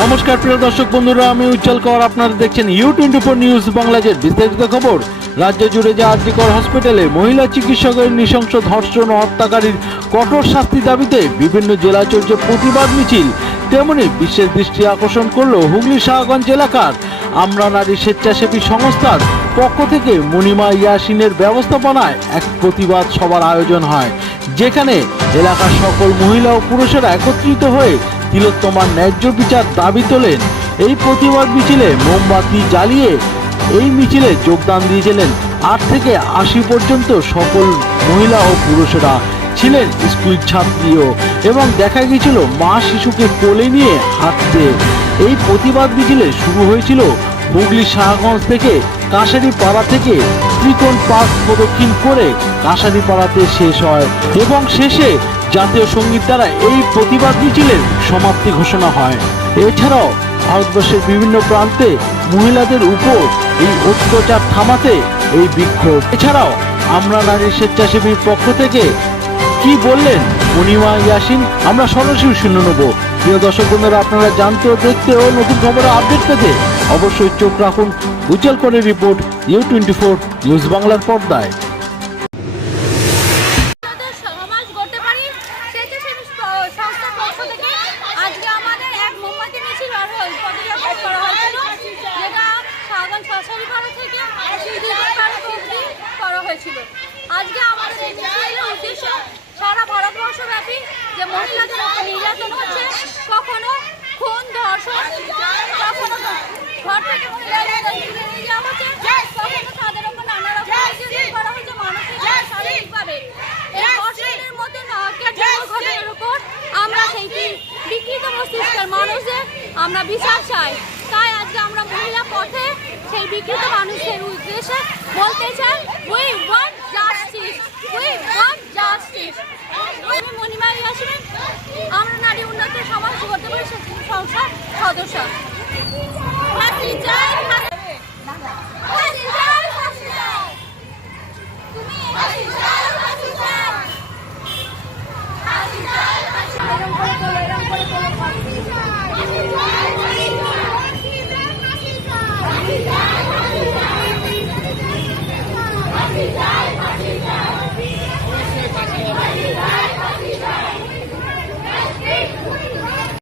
নমস্কার, প্রিয় দর্শক বন্ধুরা, আমি উজ্জ্বল কর। আপনারা দেখছেন ইউ টোয়েন্টি ফোর নিউজ বাংলাদেশের বিস্তারিত খবর। রাজ্য জুড়ে যে আরজিকর হসপিটালে মহিলা চিকিৎসকের নৃশংস ধর্ষণ ও হত্যাকারীর কঠোর শাস্তি দাবিতে বিভিন্ন জেলা চলছে প্রতিবাদ মিছিল। তেমনি বিশ্বের দৃষ্টি আকর্ষণ করল হুগলি শাহগঞ্জ এলাকার আমরা নারী স্বেচ্ছাসেবী সংস্থার পক্ষ থেকে মণিমা ইয়াসিনের ব্যবস্থাপনায় এক প্রতিবাদ সভার আয়োজন হয়, যেখানে এলাকার সকল মহিলা ও পুরুষেরা একত্রিত হয়ে তিলোত্তমার ন্যায্য বিচার দাবি তোলেন। এই প্রতিবাদ মিছিলে মোমবাতি জ্বালিয়ে এই মিছিলে যোগদান দিয়েছিলেন আট থেকে আশি পর্যন্ত সকল মহিলা ও পুরুষেরা ছিলেন স্কুল ছাত্রীও এবং দেখা গিয়েছিল মা শিশুকে কোলে নিয়ে হাঁটতে। এই প্রতিবাদ মিছিলে শুরু হয়েছিল হুগলি শাহগঞ্জ থেকে কাশারি পাড়া থেকে। ত্রিকোণ পার্ক প্রদক্ষিণ করে পাড়াতে শেষ হয় এবং শেষে জাতীয় সংগীত দ্বারা এই প্রতিবাদ মিছিলের সমাপ্তি ঘোষণা হয়। এছাড়াও ভারতবর্ষের বিভিন্ন প্রান্তে মহিলাদের উপর এই অত্যাচার থামাতে এই বিক্ষোভ। এছাড়াও আমরা নারী স্বেচ্ছাসেবীর পক্ষ থেকে কি বললেন মণিমা ইয়াসিন, আমরা সরাসরি শুনে নেব। প্রিয় দর্শক বন্ধুরা, আপনারা জানতে ও দেখতে ও নতুন খবরের আপডেট পেতে অবশ্যই চোখ রাখুন। উজ্জ্বল করে report, U twenty four news বাংলার পর্দায়। হয়েছিল আজকে আমাদের এই মিছিলের উদ্দেশ্য সারা ভারতবর্ষব্যাপী যে মহিলাদের নির্যাতন হচ্ছে, কখনো খুন, ধর্ষণ, কখনো ঘর থেকে উপর আমরা সেই বিকৃত আমরা বিচার চাই। তাই আজকে আমরা মহিলা পথে সেই বিকৃত মানুষের উদ্দেশ্যে বলতে চাই we want justice we want justice আমি মণিমা ইয়াসমিন আমরা নারী উন্নতি সমাজ গড়তে পারি সংসার সদস্য।